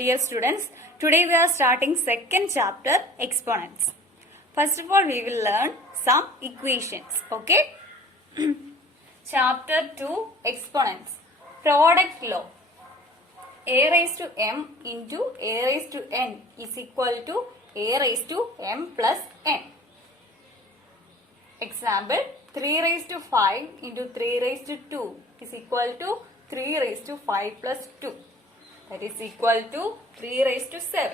Dear students, today we are starting second chapter, exponents. First of all, we will learn some equations, okay? Chapter 2, exponents. Product law. A raised to m into a raised to n is equal to a raised to m plus n. Example, 3 raised to 5 into 3 raised to 2 is equal to 3 raised to 5 plus 2. That is equal to 3 raised to 7.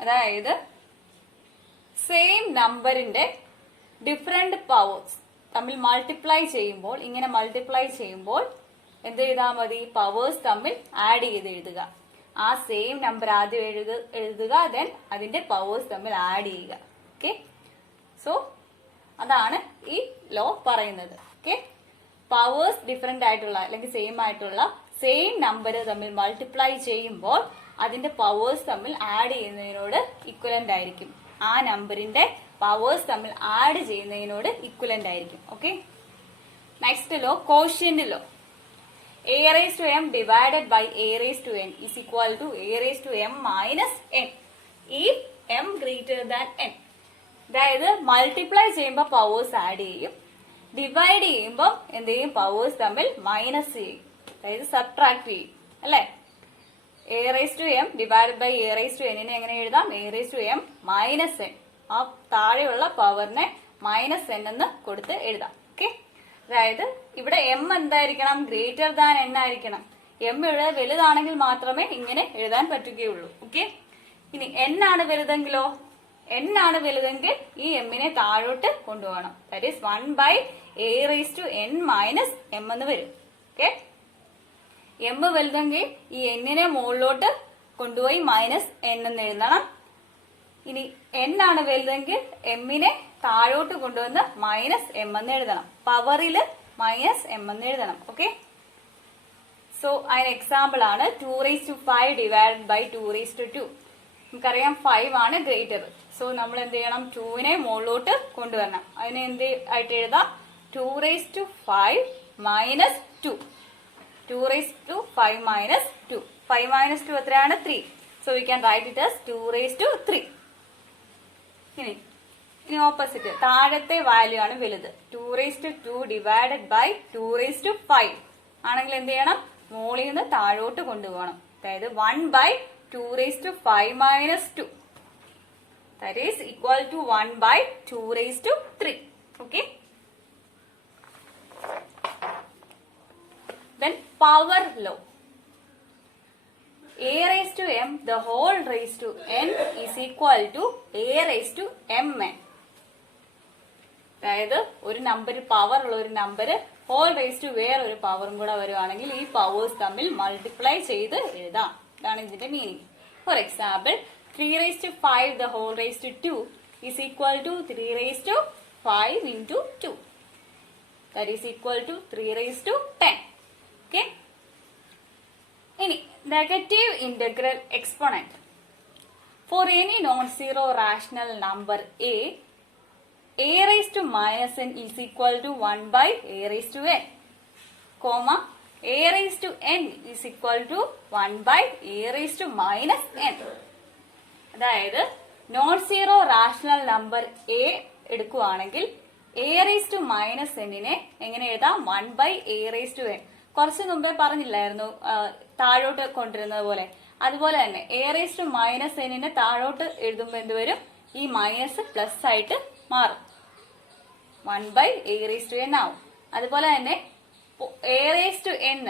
അതായത് same നമ്പറിന്റെ different powers തമ്മിൽ multiply ചെയ്യുമ്പോൾ എന്ത് ചെയ്താൽ മതി, powers തമ്മിൽ add ചെയ്ത് എഴുതുക. ആ സെയിം നമ്പർ ആദ്യം എഴുതുക, ദെൻ അതിന്റെ പവേഴ്സ് തമ്മിൽ ആഡ് ചെയ്യുക. ഓക്കെ, സോ അതാണ് ഈ ലോ പറയുന്നത്. ഓക്കെ, പവേഴ്സ് ഡിഫറെന്റ് ആയിട്ടുള്ള അല്ലെങ്കിൽ സെയിം നമ്പർ തമ്മിൽ മൾട്ടിപ്ലൈ ചെയ്യുമ്പോൾ അതിന്റെ പവേഴ്സ് തമ്മിൽ ആഡ് ചെയ്യുന്നതിനോട് ഇക്വലന്റ് ആയിരിക്കും. ആ നമ്പറിന്റെ പവേഴ്സ് തമ്മിൽ ആഡ് ചെയ്യുന്നതിനോട് ഇക്വലന്റ് ആയിരിക്കും. Okay, next law, quotient law. A raised to m divided by a raised to n is equal to a raised to m minus n if m greater than n. അതായത് multiply ചെയ്യുമ്പോൾ powers add ചെയ്യും, divide ചെയ്യുമ്പോൾ എന്ത് ചെയ്യും, powers തമ്മിൽ minus ചെയ്യും, അതായത് subtract ചെയ്യും. അല്ലെ, a raised to m divided by a raised to n നെ എങ്ങനെ എഴുതാം, a raised to m minus n. ആ താഴെയുള്ള പവറിനെ മൈനസ് n എന്ന് കൊടുത്ത് എഴുതാം. ഓക്കെ, അതായത് ഇവിടെ എം എന്തായിരിക്കണം, ഗ്രേറ്റർ ദാൻ എൻ ആയിരിക്കണം. എം ഇവിടെ വലുതാണെങ്കിൽ മാത്രമേ ഇങ്ങനെ എഴുതാൻ പറ്റുകയുള്ളൂ. ഓക്കെ, ഇനി എൻ ആണ് വലുതെങ്കിലോ, എൻ ആണ് വലുതെങ്കിൽ ഈ എമ്മിനെ താഴോട്ട് കൊണ്ടുപോകണം. That is 1 by a raised to n minus m എന്ന് വരും. ഓക്കെ, എം വലുതെങ്കിൽ ഈ എന്നിനെ മുകളിലോട്ട് കൊണ്ടുപോയി മൈനസ് എൻ എന്ന് എഴുതണം. ഇനി എൻ ആണ് വലുതെങ്കിൽ എമ്മിനെ താഴോട്ട് കൊണ്ടുവന്ന് മൈനസ് എം എന്ന് എഴുതണം. പവറില് മൈനസ് എം എന്ന് എഴുതണം. ഓക്കെ, സോ അതിന് എക്സാമ്പിൾ ആണ് 2 raised to 5 divided by 2 raised to 2. നമുക്കറിയാം 5 ആണ് ഗ്രേറ്റർ. സോ നമ്മൾ എന്ത് ചെയ്യണം, 2നെ മുകളിലോട്ട് കൊണ്ടുവരണം. അതിനെ എന്ത് ആയിട്ട് എഴുതാം, 2 raised to 5 minus 2. 2 raised to 5 minus 2. 5 minus 2 എത്രയാണ്, 3. So we can write it as 2 raised to 3. ഇനി ഓപ്പോസിറ്റ്, താഴത്തെ വാല്യൂ ആണ് വലുത്. 2 raised to 2 divided by 2 raised to 5 ആണെങ്കിൽ എന്ത് ചെയ്യണം, മുകളിൽ നിന്ന് താഴോട്ട് കൊണ്ടുപോകണം. അതായത് 1 by 2 raised to 5 minus 2. That is equal to 1 by 2 raised to 3. Okay. Then power law. A raised to m the whole raised to n is equal to a raised to mn. അതായത് ഒരു number, power ഉള്ള ഒരു number whole raise to വേറൊരു പവറും കൂടെ വരുവാണെങ്കിൽ ഈ powers തമ്മിൽ മൾട്ടിപ്ലൈ ചെയ്ത് എഴുതാം. ഇതാണ് ഇതിന്റെ meaning. For example, 3 raised to 5 the whole raised to 2 is equal to 3 raised to 5 into 2. That is equal to 3 raised to 10. Okay. ഇനി negative integral exponent. For any non zero rational number a raised to minus n is equal to 1 by a raised to n, comma a raised to n is equal to 1 by a raised to minus n. അതായത് non zero rational number a എടുക്കുകയാണെങ്കിൽ a raised to minus n നെ എങ്ങനെ എഴുതാം, 1 by a raised to n. കുറച്ച് മുമ്പേ പറഞ്ഞില്ലായിരുന്നു താഴോട്ട് കൊണ്ടിരുന്നത് പോലെ, അതുപോലെ തന്നെ a raised to minus n നെ താഴോട്ട് എഴുതുമ്പോൾ എന്തുവരും, ഈ മൈനസ് പ്ലസ് ആയിട്ട് മാറും, 1 by a raised to n ആവും. അതുപോലെ തന്നെ a raised to n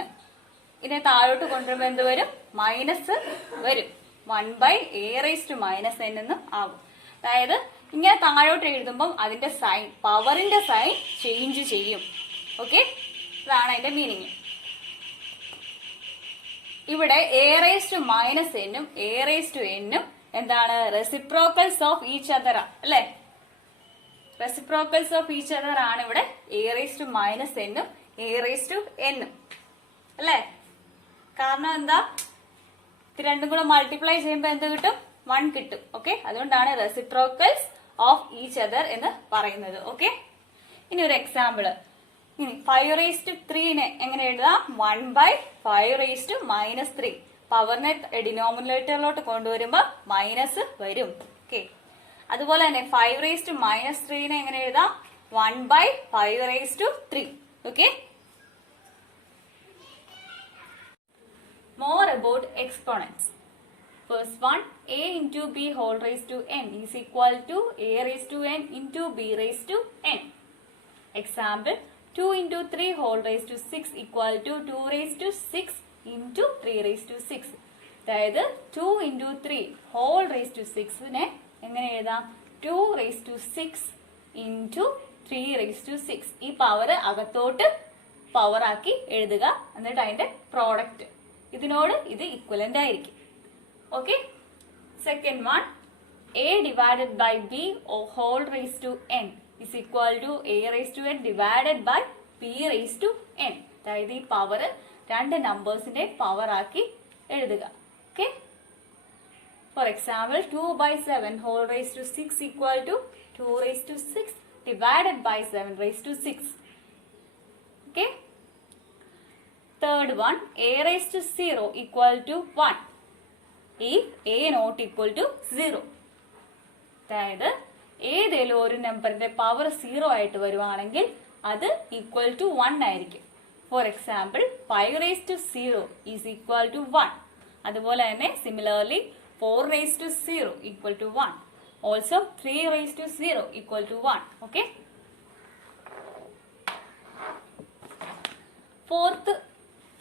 ഇതിനെ താഴോട്ട് കൊണ്ടുവരുമ്പോൾ എന്ത് വരും, മൈനസ് വരും, 1 by a raised to minus n എന്ന് ആവും. അതായത് ഇങ്ങനെ താഴോട്ട് എഴുതുമ്പോൾ അതിന്റെ സൈൻ, പവറിന്റെ സൈൻ ചേഞ്ച് ചെയ്യും. ഓക്കെ, ഇതാണ് അതിന്റെ മീനിങ്. ഇവിടെ a raised to minus n ഉം a raised to n ഉം എന്താണ്, റെസിപ്രോക്കൽസ് ഓഫ് ഈച്ച് അതർ, അല്ലെ? റെസിപ്രോക്കൽസ് ഓഫ് ഈച്ച് അതർ ആണ് ഇവിടെ a raised to minus n ഉം a raised to n ഉം, അല്ലെ? കാരണം എന്താ, ഇത് രണ്ടും കൂടെ മൾട്ടിപ്ലൈ ചെയ്യുമ്പോൾ എന്ത് കിട്ടും, 1 കിട്ടും. ഓക്കെ, അതുകൊണ്ടാണ് റെസിപ്രോക്കൽസ് ഓഫ് ഈച്ച് അതർ എന്ന് പറയുന്നത്. ഓക്കെ, ഇനി ഒരു എക്സാമ്പിള്, ഇനി 5 raised to 3 നെ എങ്ങനെ എഴുതാം, 1 by 5 raised to minus 3. പവറിനെ ഡിനോമിനേറ്ററിലോട്ട് കൊണ്ടുവരുമ്പോൾ മൈനസ് വരും. ഓക്കെ, അതുപോലെ തന്നെ 5⁻³ എങ്ങനെ എഴുതാം? 1/5⁻3. Okay, more about exponents. First one, a into b whole raised to n is equal to a raised to n into b raised to n. Example, 2 into 3 whole raised to 6 equal to 2 raised to 6 into 3 raised to 6. അതായത് 2 into 3 whole raised to 6നെ എങ്ങനെ എഴുതാം? 2 raised to 6 into 3 raised to 6. ഈ power അകത്തോട്ട് power ആക്കി എഴുതുക. എന്നിട്ട് അതിന്റെ product ഇതിനോട് ഇത് ഇക്വലന്റ് ആയിരിക്കും. Okay, second one, a divided by b whole raised to n is equal to a raised to n divided by b raised to n. അതായത് ഈ പവർ രണ്ട് നമ്പേഴ്സിന്റെ പവർ ആക്കി എഴുതുക. Okay, for example 2/7 whole raised to 6 equal to 2 raised to 6 divided by 7 raised to 6. Okay, third one, a raised to 0 equal to 1 if a not equal to 0. അതായത് ഏതെങ്കിലും ഒരു നമ്പറിന്റെ power 0 ആയിട്ട് വരുവാണെങ്കിൽ അത് ഈക്വൽ ടു 1 ആയിരിക്കും. For example 5⁻0 is equal to 1. അതുപോലെ തന്നെ similarly 4⁻0 equal to 1. Also 3⁻0 equal to 1. Okay, fourth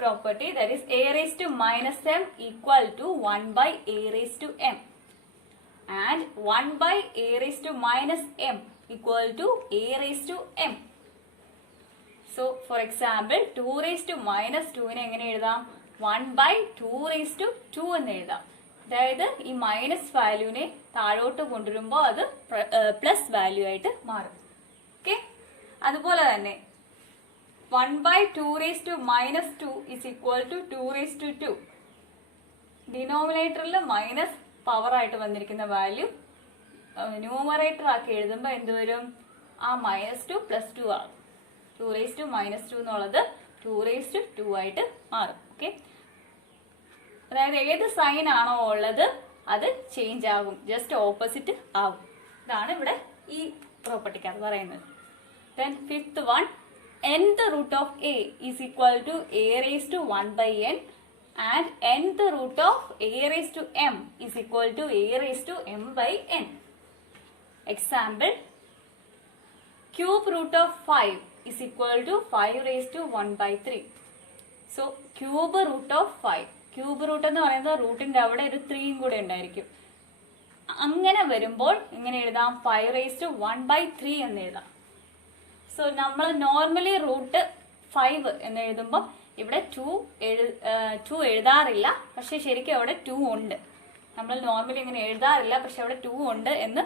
property, that is a raised to minus m equal to 1/a raised to m and 1/a raised to minus m equal to a raised to m. So for example 2 raised to minus 2 നെ എങ്ങനെ എഴുതാം? 1/2 raised to 2 എന്ന് എഴുതാം. അതായത് ഈ minus വാല്യൂനെ താഴോട്ട് കൊണ്ടുവരുമ്പോൾ അത് പ്ലസ് വാല്യൂ ആയിട്ട് മാറും. ഓക്കെ, അതുപോലെ തന്നെ 1/2 raised to minus 2 is equal to 2 raised to 2. ഡിനോമിനേറ്ററിൽ മൈനസ് പവർ ആയിട്ട് വന്നിരിക്കുന്ന വാല്യൂ ന്യൂമറേറ്റർ ആക്കി എഴുതുമ്പോൾ എന്ത് വരും? ആ -2 + 2 ആകും. 2 raised to minus 2 എന്നുള്ളത് 2 raised to 2 ആയിട്ട് മാറും. ഓക്കെ, അതായത് ഏത് സൈൻ ആണോ ഉള്ളത് അത് ചേഞ്ച് ആകും, ജസ്റ്റ് ഓപ്പോസിറ്റ് ആകും. ഇതാണ് ഇവിടെ ഈ പ്രോപ്പർട്ടിക്കകത്ത് പറയുന്നത്. Then fifth one, nth root of a is equal to a raised to 1/n and nth root of a raised to m is equal to a raised to m/n. Example, cube root of 5 is equal to 5 raised to 1/3. So cube root of 5, cube root എന്ന് പറയുന്നത് റൂട്ടിന്റെ അവിടെ ഒരു 3 കൂടെ ഉണ്ടായിരിക്കും. അങ്ങനെ വരുമ്പോൾ എങ്ങനെ എഴുതാം? 5 raised to 1/3 എന്ന് എഴുതാം. സോ നമ്മൾ നോർമലി റൂട്ട് 5 എന്ന് എഴുതുമ്പോൾ ഇവിടെ 2 എഴുതാറില്ല, പക്ഷെ ശരിക്കും അവിടെ 2 ഉണ്ട്. നമ്മൾ നോർമലി ഇങ്ങനെ എഴുതാറില്ല, പക്ഷെ അവിടെ 2 ഉണ്ട് എന്ന്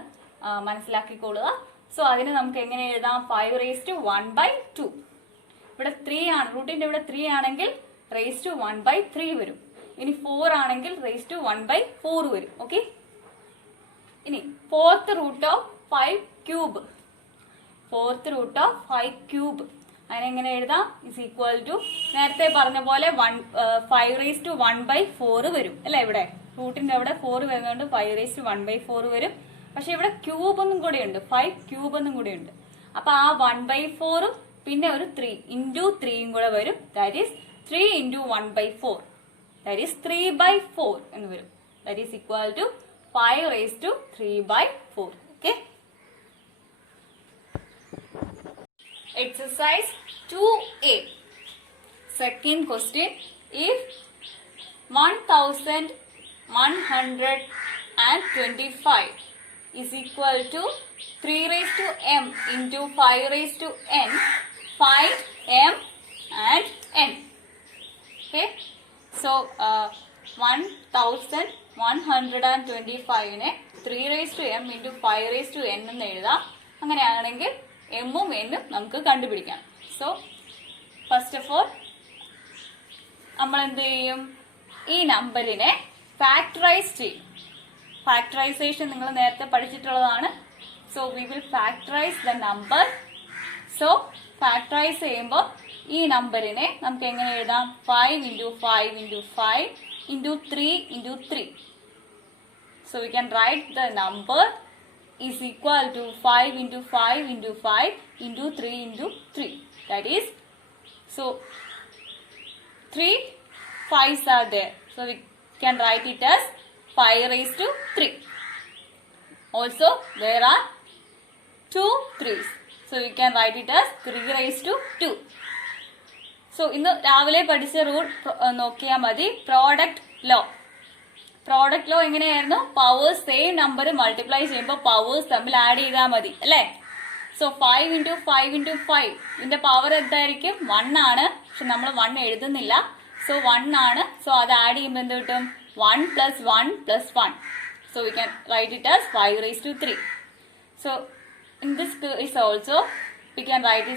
മനസ്സിലാക്കിക്കൊള്ളുക. സോ അതിന് നമുക്ക് എങ്ങനെ എഴുതാം? 5 raised to 1/2. ഇവിടെ 3 ആണ്, റൂട്ടിന്റെ ഇവിടെ 3 ആണെങ്കിൽ raised to 1/3 വരും. ഇനി 4 ആണെങ്കിൽ raised to 1/4 വരും. ഓക്കെ, ഇനി fourth root of 5 cube, fourth root of 5 cube അതിനെങ്ങനെ എഴുതാം? ഇസ് ഈക്വൽ ടു നേരത്തെ പറഞ്ഞ പോലെ 5 raised to 1/4 വരും അല്ലെ. ഇവിടെ റൂട്ടിന്റെ അവിടെ 4 വരുന്നതുകൊണ്ട് 5 raised to 1/4 വരും. പക്ഷെ ഇവിടെ ക്യൂബ് ഒന്നും കൂടെ ഉണ്ട്, 5 ക്യൂബ് ഒന്നും കൂടെ ഉണ്ട്. അപ്പൊ ആ 1/4 പിന്നെ ഒരു 3 into 3 കൂടെ വരും. That is 3 into 1/4, that is 3/4 എന്ന് വരും. That is equal to 5 raised to 3/4. Okay, exercise 2a. Second question, if 1125 is equal to 3 raised to m into 5 raised to n, find m and n. Okay, so 1125 നെ 3 raised to m into 5 raised to n എന്ന് എഴുതാം. അങ്ങനെയാണെങ്കിൽ എമ്മും എന്നും നമുക്ക് കണ്ടുപിടിക്കാം. So first of all നമ്മൾ എന്ത് ചെയ്യും? ഈ നമ്പറിനെ ഫാക്ടറൈസ് ചെയ്യും. ഫാക്ടറൈസേഷൻ നിങ്ങൾ നേരത്തെ പഠിച്ചിട്ടുള്ളതാണ്. So we will factorise the number. So factorise ചെയ്യുമ്പോൾ ഈ നമ്പറിനെ നമുക്ക് എങ്ങനെ എഴുതാം? 5 into 5 into 5 into 3 into 3. So we can write the number is equal to 5 into 5 into 5 into 3 into 3. That is, so 3 5s are there. So we can write it as 5 raised to 3. Also there are 2 3s. So we can write it as 3 raised to 2. So ഇന്ന് രാവിലെ പഠിച്ച rule നോക്കിയാൽ മതി. Product law എങ്ങനെയായിരുന്നു? Powers same number multiply ചെയ്യുമ്പോൾ powers തമ്മിൽ add ചെയ്താൽ മതി അല്ലേ? സോ 5 into 5 into 5 ഇതിന്റെ പവർ എന്തായിരിക്കും? 1 ആണ്. പക്ഷെ നമ്മൾ 1 എഴുതുന്നില്ല. സോ 1 ആണ്. സോ അത് ആഡ് ചെയ്യുമ്പോൾ എന്ത് കിട്ടും? 1 plus 1 plus 1. So we can write it as 5 raised to 3. So in this case also we can write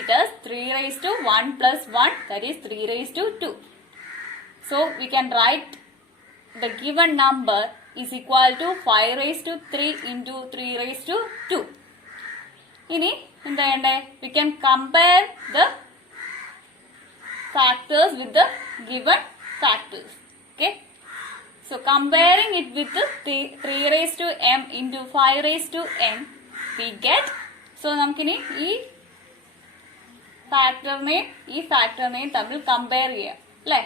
it as 3 raised to 1 plus 1, that is 3 raised to 2. So we can write the given number is equal to 5 raised to 3 into 3 raised to 2. ഇനി എന്താ ചെയ്യണ്ടേ? We can compare the factors with the given factors. Okay. So comparing it with the 3 raised to m into 5 raised to m, we get, so നമുക്കിനി ഈ ഫാക്ടറിനെയും തമ്മിൽ compare ചെയ്യാം അല്ലേ?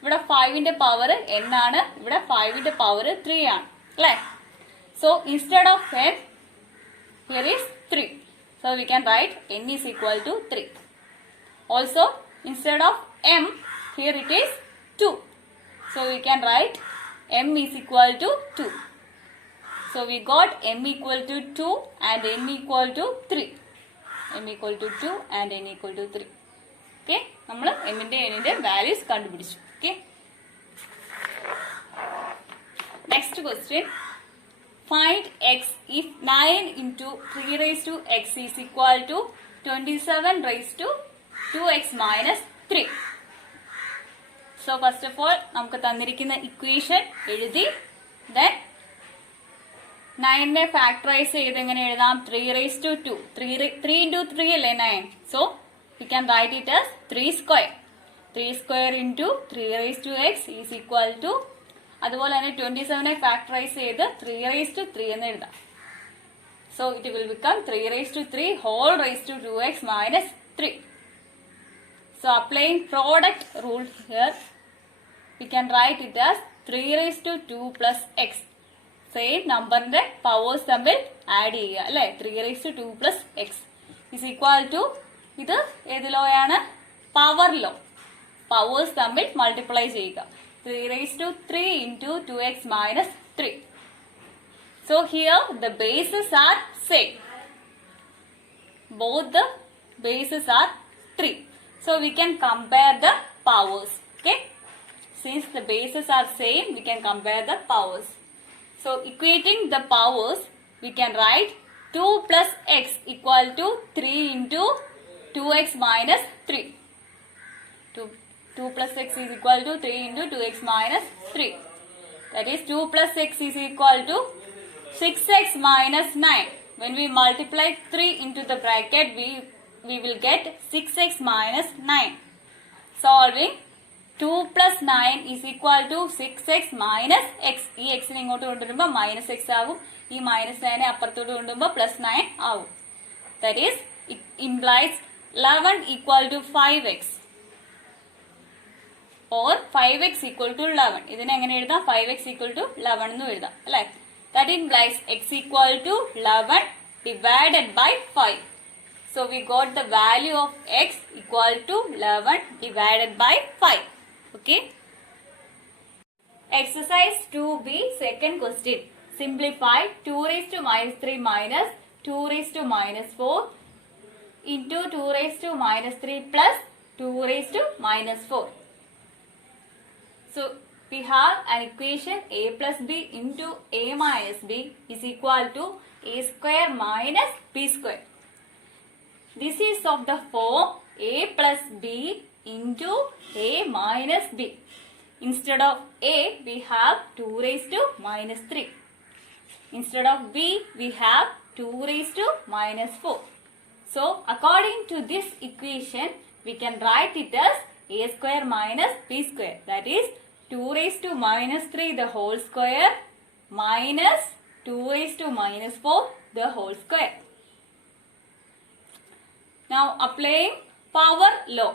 ഇവിടെ 5ന്റെ power n ആണ്, ഇവിടെ 5ന്റെ പവർ 3 ആണ് അല്ലേ? So instead of n here is 3. So we can write n is equal to 3. Also instead of m here it is 2. So we can write m is equal to 2. So we got m equal to 2 and n equal to 3. m equal to 2 and n equal to 3. Okay, നമ്മൾ m ന്റെ n ന്റെ values കണ്ടുപിടിച്ചു. Okay, next question, find x if 9 into 3 raised to x is equal to 27 raised to 2x minus 3. So first of all നമുക്ക് തന്നിരിക്കുന്ന equation എഴുതി, then 9നെ factorise ചെയ്ത് എങ്ങനെ എഴുതാം? 3 raised to 2. 3 into 3 അല്ലേ 9. So we can write it as 3 square. 3 square into 3 raised to x is equal to, അതുപോലെ തന്നെ 27നെ factorise ചെയ്ത് 3 raised to 3 എന്ന് എഴുതാം. So it will become 3 raised to 3 whole raised to 2x minus 3. So applying product rule here, we can write it as 3 raised to 2 plus x. Same നമ്പറിന്റെ powers തമ്മിൽ add ചെയ്യുക അല്ലെ? 3 raised to 2 plus x is equal to, ഇത് ഏത് law ആണ്? Power law. Powers തമ്മിൽ multiply ചെയ്യുക. 3 raised to 3 into 2x minus 3. So here the bases are same. Both the bases are 3. So we can compare the powers. Okay. Since the bases are same, we can compare the powers. So equating the powers, we can write 2 plus x equal to 3 into 2x minus 3. 2 plus x is equal to 3 into 2x minus 3. That is 2 plus x is equal to 6x minus 9. When we multiply 3 into the bracket, we will get 6x minus 9. Solving 2 plus 9 is equal to 6x minus x. ഈ എക്സിനെ ഇങ്ങോട്ട് കൊണ്ടുവരുമ്പോൾ minus X ആവും. ഈ minus 9 അപ്പുറത്തോട്ട് കൊണ്ടുവരുമ്പോൾ plus 9 ആവും. That is, it implies 11 equal to 5x or 5x equal to 11. ഇതിനെ എങ്ങനെ എഴുതാം? 5x equal to 11 എന്ന് എഴുതാം അല്ലെ? That implies x equal to 11 divided by 5. So we got the value of x equal to 11 divided by 5. Okay. Exercise 2b, second question. Simplify 2 raised to minus 3 minus 2 raised to minus 4 into 2 raised to minus 3 plus 2 raised to minus 4. So we have an equation a plus b into a minus b is equal to a square minus b square. This is of the form a plus b into a minus b. Instead of a, we have 2 raised to minus 3. Instead of b, we have 2 raised to minus 4. So according to this equation, we can write it as a square minus b square. That is 2 raised to minus 3 the whole square minus 2 raised to minus 4 the whole square. Now applying power law.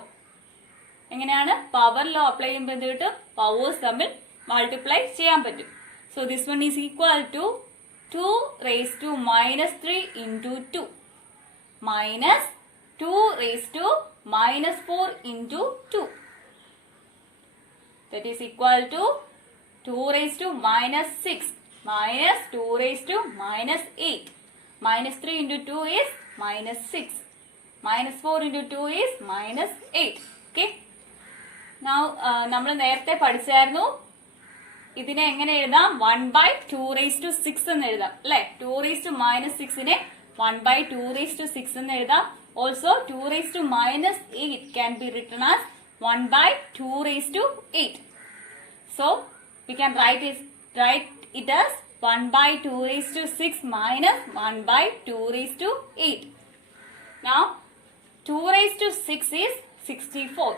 എങ്ങനെയാണ് power law apply ചെയ്യുമ്പോൾ എന്ത് കിട്ടും? Powers തമ്മിൽ multiply ചെയ്യാൻ പറ്റും. So this one is equal to 2 raised to minus 3 into 2 minus 2 raised to minus 4 into 2. That is equal to 2 raised to minus 6 minus 2 raised to minus 8. Minus 3 into 2 is minus 6. Minus 4 into 2 is minus 8. Okay. Now, നമ്മൾ നേരത്തെ പഠിച്ചായിരുന്നു ഇതിനെ എങ്ങനെ എഴുതാം? 1 by 2 raised to 6 എന്ന് എഴുതാം അല്ലെ? 2 raised to minus 6 നെ 1 by 2 raised to 6 എന്ന് എഴുതാം. Also 2 raised to minus 8 can be written as 1 by 2 raised to 8. So we can write it as 1 by 2 raised to 6 minus 1 by 2 raised to 8. Now 2 raised to 6 is 64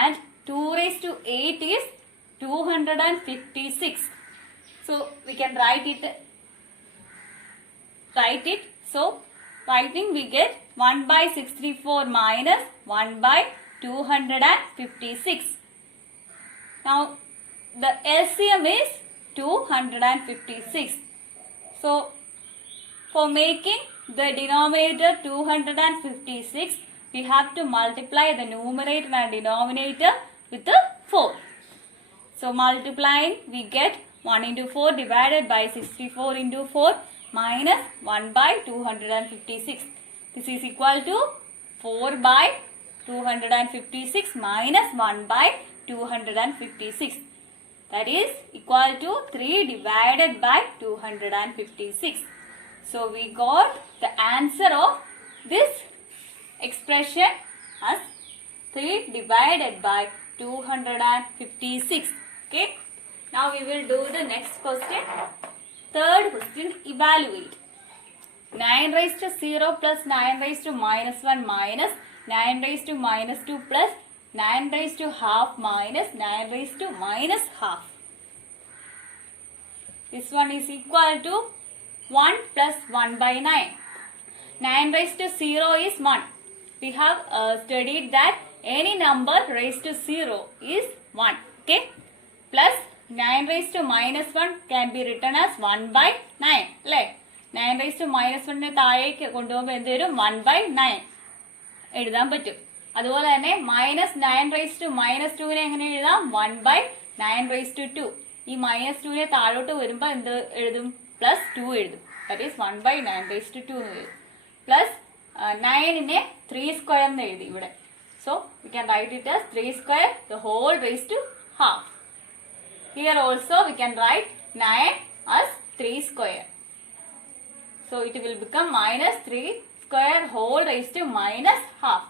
and 2 raised to 8 is 256. So we can write it. So writing we get 1 by 64 minus 1 by 256. Now the LCM is 256. So for making the denominator 256, we have to multiply the numerator and denominator with the 4. So multiplying we get 1 into 4 divided by 64 into 4 minus 1 by 256. This is equal to 4 by 256 minus 1 by 256. That is equal to 3 divided by 256. So we got the answer of this expression as 3 divided by 256. Okay. Now we will do the next question. Third question, evaluate. 9 raised to 0 plus 9 raised to minus 1 minus 9 raised to minus 2 plus 9 raised to half minus 9 raised to minus half. This one is equal to 1 plus 1 by 9. 9 raised to 0 is 1. We have studied that any number raised to 0 is 1. Okay. Plus 9 raised to minus 1 can be written as 1 by 9. Like 9 raised to minus 1 നെ താഴേക്ക് കൊണ്ടുപോകുമ്പോൾ എന്ത് വരും? 1 by 9 എഴുതാൻ പറ്റും. അതുപോലെ തന്നെ minus 9 raised to minus 2 നെ എങ്ങനെ എഴുതാം? 1 by 9 raised to 2. ഈ മൈനസ് 2 നെ താഴോട്ട് വരുമ്പോൾ എന്ത് എഴുതും? പ്ലസ് 2 എഴുതും. That is 1 by 9 raised to 2 എന്ന് എഴുതും. പ്ലസ് 9 നെ 3 square എന്ന് എഴുതി ഇവിടെ. So we can write it as 3 square the whole raised to half. Here also we can write 9 as 3 square. So it will become minus 3 square whole raised to minus half.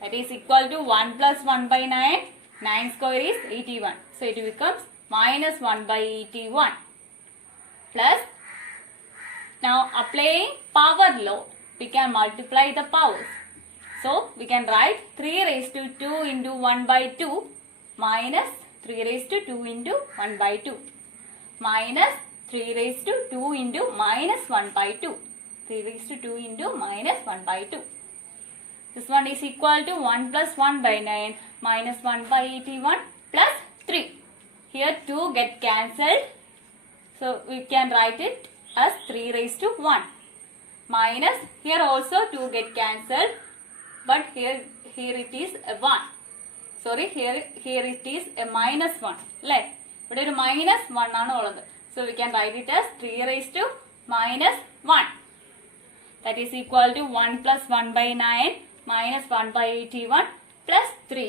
That is equal to 1 plus 1 by 9. 9 square is 81. So it becomes minus 1 by 81. Plus, now applying power law, we can multiply the powers. So we can write 3 raised to 2 into 1 by 2 minus 3 raised to 2 into 1 by 2 minus 3 raised to 2 into minus 1 by 2. 3 raised to 2 into minus 1 by 2. This one is equal to 1 plus 1 by 9 minus 1 by 81 plus 3. Here 2 get cancelled. So we can write it as 3 raised to 1 minus here also 2 get cancelled. But here it is a 1. Sorry, here it is a minus 1. Right? But it is minus 1 ആണ് ഉള്ളത്. So we can write it as 3 raised to minus 1. That is equal to 1 plus 1 by 9 minus 1 by 81 plus 3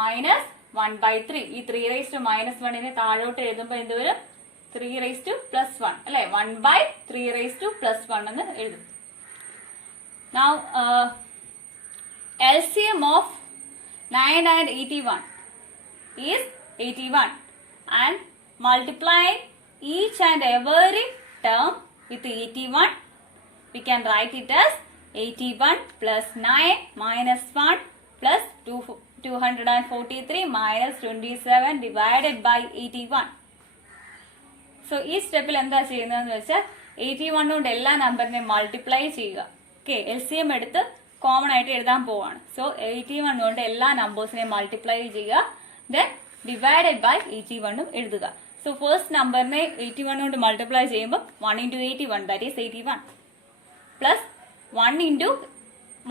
minus 1 by 3. ഈ 3 raised to minus 1 നെ താഴോട്ട് എഴുതുമ്പോൾ എന്ത് വരും? 3 raised to plus 1. അല്ലേ? 1 by 3 raised to plus 1 എന്ന് എഴുതും. Now, LCM of 9 and 81 is 81 and multiplying each and every term with 81 we can write it as 81 plus 9 minus 1 plus 243 minus 27 divided by 81. So ഈ സ്റ്റെപ്പിൽ എന്താ ചെയ്യുന്നതെന്ന് വെച്ചാൽ 81 കൊണ്ട് എല്ലാ നമ്പറിനെ മൾട്ടിപ്ലൈ ചെയ്യുക. ഓക്കെ, LCM എടുത്ത് കോമൺ ആയിട്ട് എഴുതാൻ പോവാണ്. സോ 81 കൊണ്ട് എല്ലാ നമ്പേഴ്സിനെയും മൾട്ടിപ്ലൈ ചെയ്യുക, ദെൻ ഡിവൈഡഡ് ബൈ 81 എഴുതുക. സോ ഫസ്റ്റ് നമ്പറിനെ 81 കൊണ്ട് മൾട്ടിപ്ലൈ ചെയ്യുമ്പോൾ 1 into 81 that is 81 plus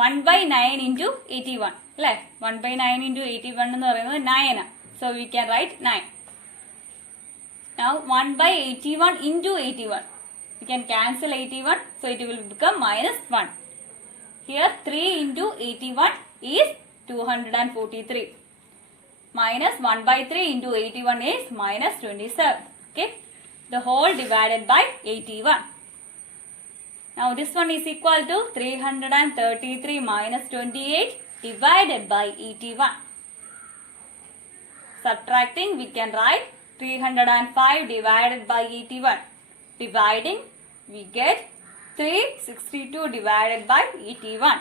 1 by 9 into 81 അല്ലെ. 1 by 9 into 81 എന്ന് പറയുന്നത് 9 ആണ്. So we can write 9. Now 1 by 81 into 81. We can cancel 81, so it will become minus 1. Here 3 into 81 is 243. Minus 1 by 3 into 81 is minus 27. Okay. The whole divided by 81. Now this one is equal to 333 minus 28 divided by 81. Subtracting, we can write 305 divided by 81. Dividing, we get 362 divided by 81.